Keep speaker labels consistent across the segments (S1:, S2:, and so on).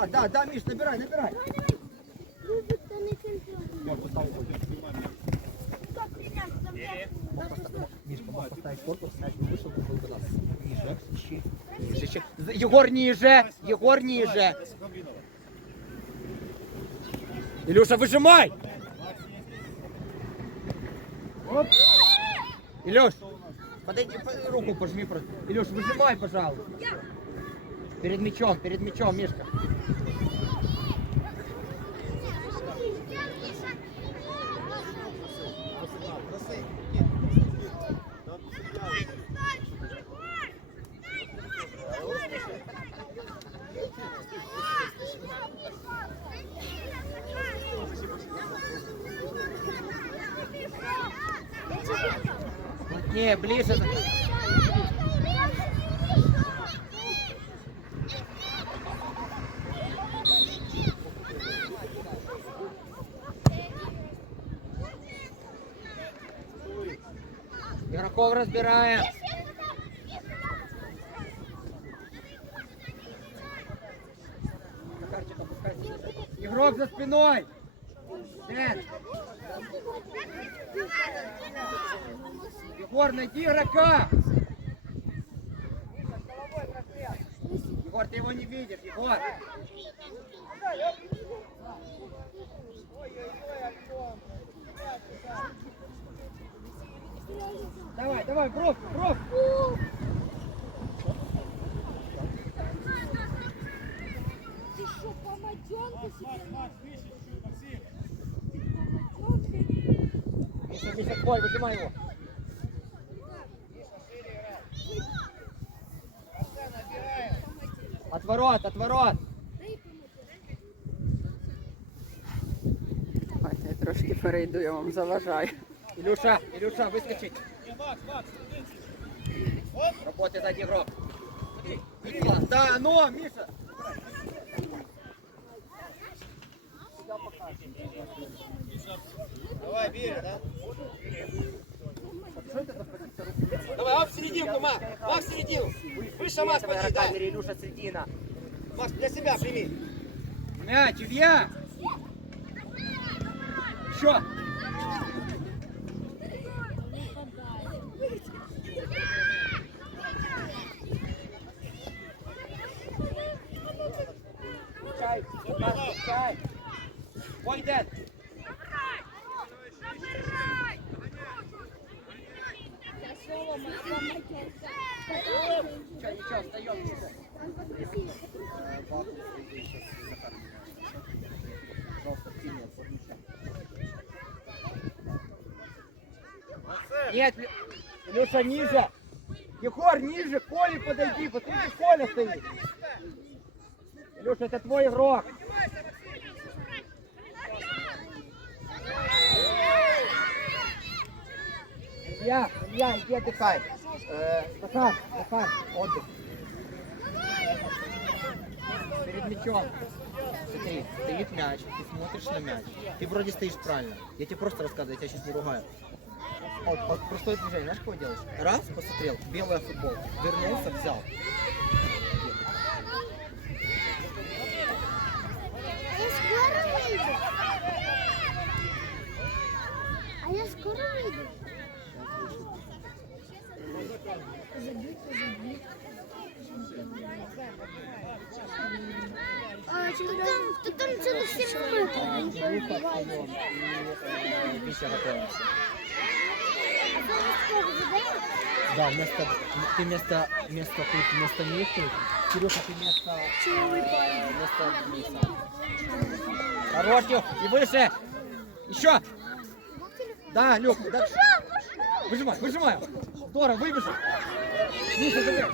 S1: Да, да, да, Миш, набирай, набирай. Помог поставить корпус, мяч вышел, был нас. Ниже, ищи. Ниже, ищи. Егор ниже, Егор ниже. Илюша, выжимай! Оп. Илюш, подойди, по- руку пожми. Илюш, выжимай, пожалуйста. Перед мячом, перед мячом, Мишка. Игроков разбираем. Захарчик, опускайся. Игрок за спиной. Нет. Егор, найди игрока. Егор, ты его не видишь, Егор. Давай, давай, брос, брос.
S2: Ты что, помадёнка себе?
S1: Миша, Миша, твой, выжимай его. Отворот, отворот.
S3: Ой, я трошки перейду, я вам заважаю.
S1: Илюша, Илюша, выскочить. Работай сзади игрок. Да, ну, Миша.
S4: Давай, Беря, да?
S1: Давай, а в серединку, Мак. Мак в середину. Выше, Макс, поди, да. Илюша, середина.
S4: Макс, для себя прими.
S1: Мяч, Илья. Еще. Мячом. Нет, Лю- Илюша, ниже. Егор, ниже, Коле подойди, посмотри, Коля стоит. Илюша, это твой игрок. Илья, иди отдыхай. Э, Захар, Захар, отдых. Перед мячом. Смотри, стоит мяч, ты смотришь на мяч. Ты вроде стоишь правильно. Я тебе просто рассказываю, я тебя сейчас не ругаю. Вот, вот простое движение, знаешь, кого делаешь? Раз, посмотрел, белая футболка. Вернулся, взял.
S2: А я скоро выйду. А я скоро выйду. А, что там, что там целых 7 метров. Задаешь?
S1: Да, вместо, ты вместо, вместо тут, вместо тут. Кирюха, ты вместо, вместо Дениса. Хорош, Люк, и выше. Еще. Да, Люк, да. Выжимай, выжимай. Здорово, выбежи. Миша, забей.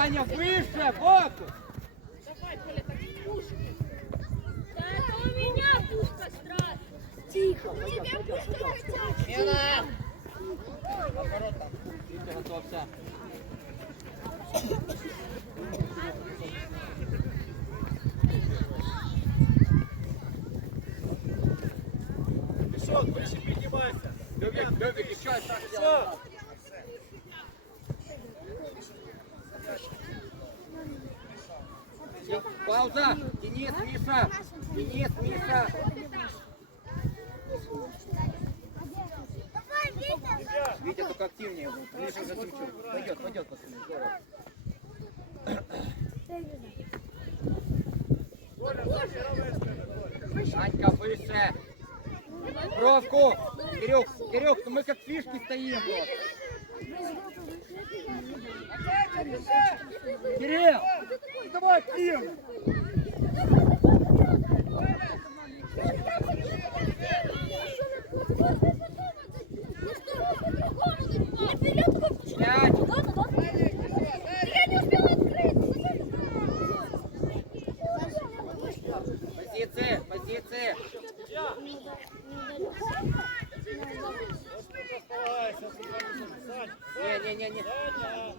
S1: Саня, выше, боку.
S2: Да это у меня пушка страшная. Тихо. У тебя пушка хотя
S1: Витя, готовься.
S4: Пішов, вище піднімайся.
S2: Любик, Любик, еще шаг
S4: Все.
S2: сделай. Пауза! Денис, Миша! Денис, Миша! Витя, только активнее. Миша закручу. Пойдет, пойдет, пацаны. Здорово. Анька, выше! Бровку! Кирюк, Кирюк, мы как фишки стоим. Вот. Кирилл! Давай! Пять! Позиции, позиции!
S4: Оставайся, Сань.
S2: Не-не-не-не.
S4: Саня.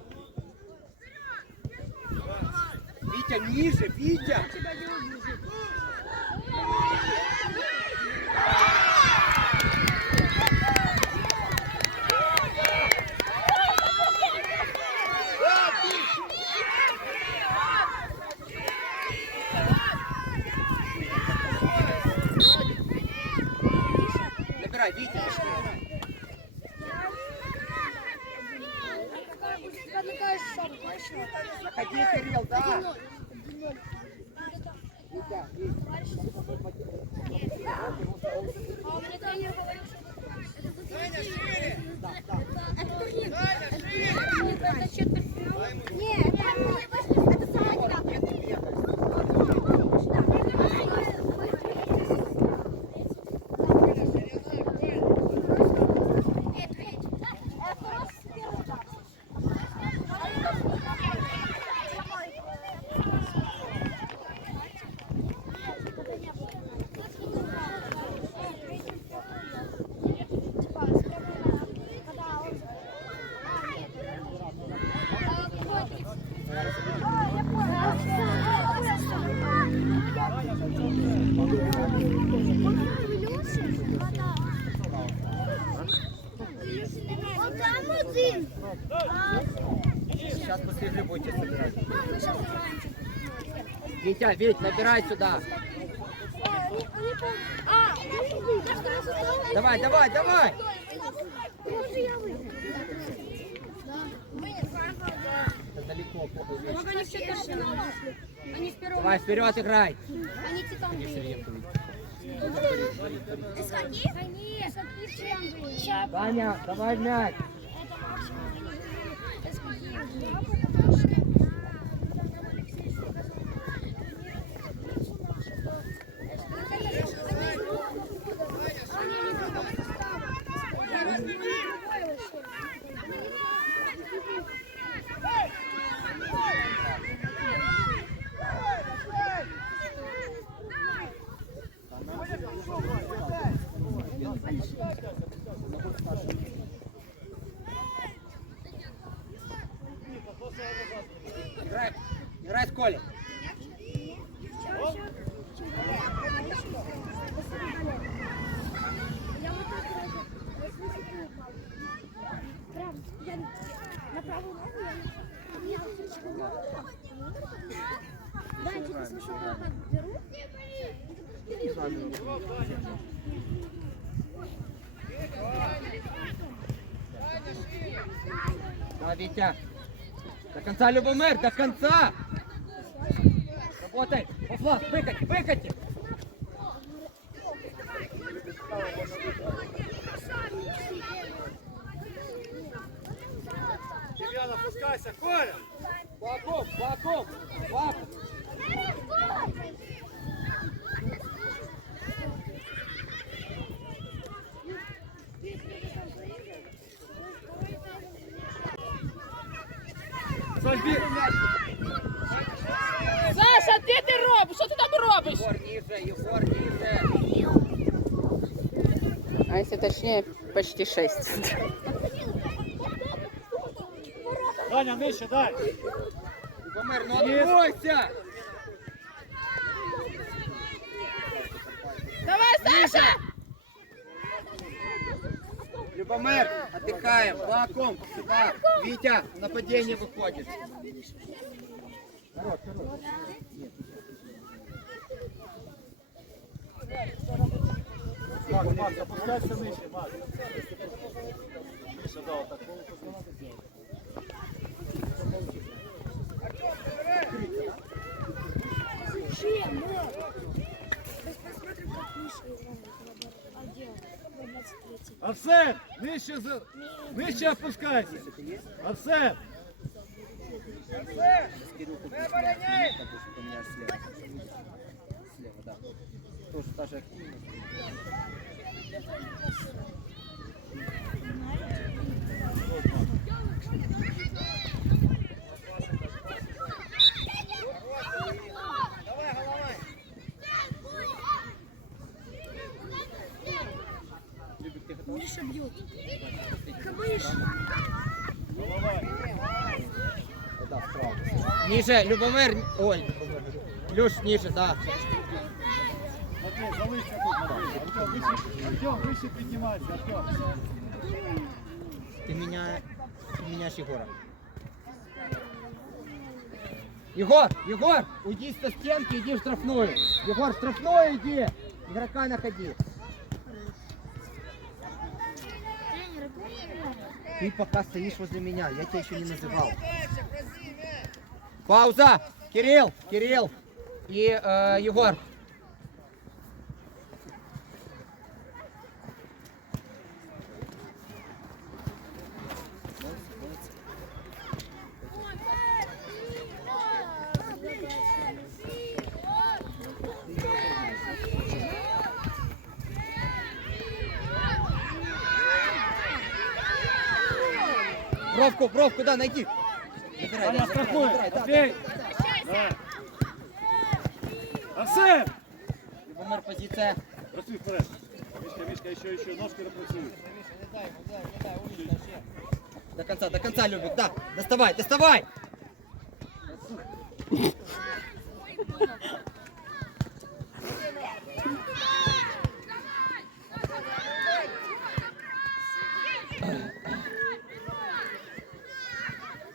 S2: Витя, ниже, Витя! Набирай, Витя! Заходи, Кирилл, да! Витя, Витя. Нет, не бегай.
S1: Там один.
S2: Сейчас посвежи будете собирать. Витя, Вить, набирай сюда. Давай, давай, давай. Далеко. Давай, вперед играй.
S1: Они титан.
S2: Ваня, давай мяч. Играй, играй с Колей.
S1: Я вот так сразу высыпаю палку. Прям, я на правую ногу я я слишком много. Да,
S2: Витя. До конца, Любомир, до конца. Работай. Васлав, выкати, выкати.
S4: Дем'ян, опускайся, Коля.
S2: Вакуум, вакуум, вакуум. Сольбір.
S3: Саша, де ти робиш? Що ти там робиш?
S2: Егор ниже, Егор ниже.
S3: А если точнее, почти 6.
S4: Даня, нижче, дай.
S1: Любомир, ну откройся!
S3: Давай, Саша!
S1: Любомир, отдыхаем, вакуум, сюда. Витя, нападение выходит. Хорош, хорош.
S4: Макс, Макс, опускайся нижче, Макс. Миша, да, вот так.
S2: Зачем? Посмотрим, как Миша играет. Где он? 23.
S4: Арсен, нижче, за- нижче опускайся. Арсен,
S1: Кирюху не обороняй! Любит тех, кто
S2: Миша бьет.
S1: Ниже, Любомир. Ой. Люш, ниже, да.
S4: Матвей, выше, Артем, выше поднимайся.
S1: Ты меня... Ты меняешь Егора. Егор, Егор, уйди со стенки, иди в штрафную. Егор, в штрафную иди. Игрока находи. Ты пока стоишь возле меня, я тебя еще не называл. Пауза! Кирилл, Кирилл и э, Егор. Бровку, бровку, да, найди. Набирай,
S4: Даня,
S1: да,
S4: страхуй.
S1: набирай, да,
S4: Матвей. Да. Арсен!
S1: Любомир, позиция.
S4: Працюй вперед. Мишка, Мишка, еще, еще. Ножки працюй.
S1: До конца, до конца, Любик, да. Доставай, доставай.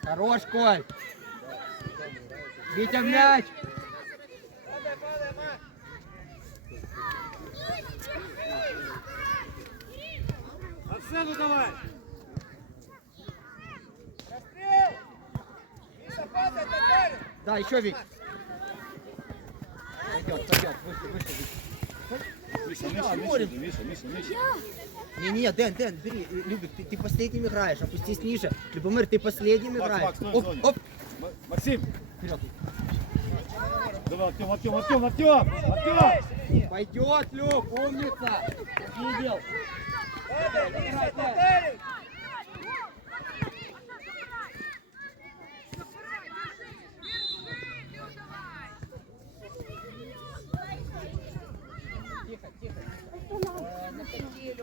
S1: Хорош, Коль. Витя в мяч.
S4: Арсену давай!
S1: Да, еще Вик. Пойдет, пойдет, выше, выше.
S4: Миша, Миша, Миша, Миша, Миша, Миша.
S1: Не-не, Дэн, Дэн, бери, Любик, ты, ты последним играешь, опустись ниже. Любомир, ты последним
S4: Макс,
S1: играешь.
S4: Макс, стой
S1: Оп,
S4: зоне.
S1: оп,
S4: Максим!
S1: вперед.
S4: Давай, Артем, Артем, Артем, Артем! Артем!
S1: Пойдет, Люб, умница. Видел. Тихо,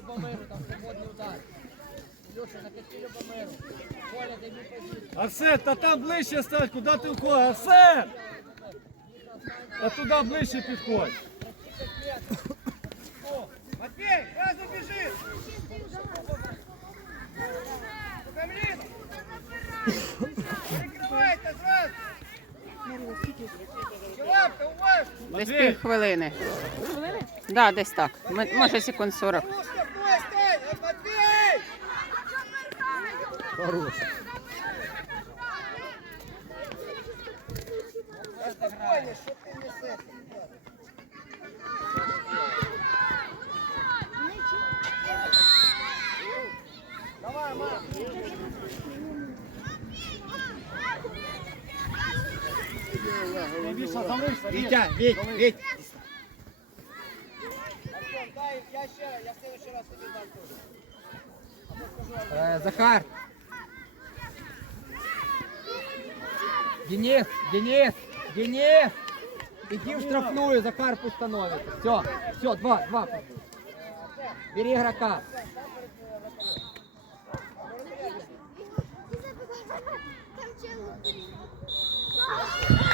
S1: Любомиру, там свободный удар. Илюша, накати Любомиру. Коля, дай мне позицию.
S4: Арсен, та там ближче стань, куди ти уходиш? Арсен! А туди ближче підходь.
S5: Матвей, сразу бежит! Камлин! Прикрывайте сразу! Лапка, уважь!
S3: Десь
S4: Матвій.
S3: пів хвилини. Да, десь так. М- Може секунд 40.
S1: Хорош.
S5: Давай, мам!
S1: Витя, Вить, Вить.
S5: Я еще раз, я в следующий раз тебе дам тоже.
S1: Э, Захар. Денис, Денис, Денис. Иди в штрафную, Захар пусть становится. Все, все, два, два. Бери игрока.
S2: Там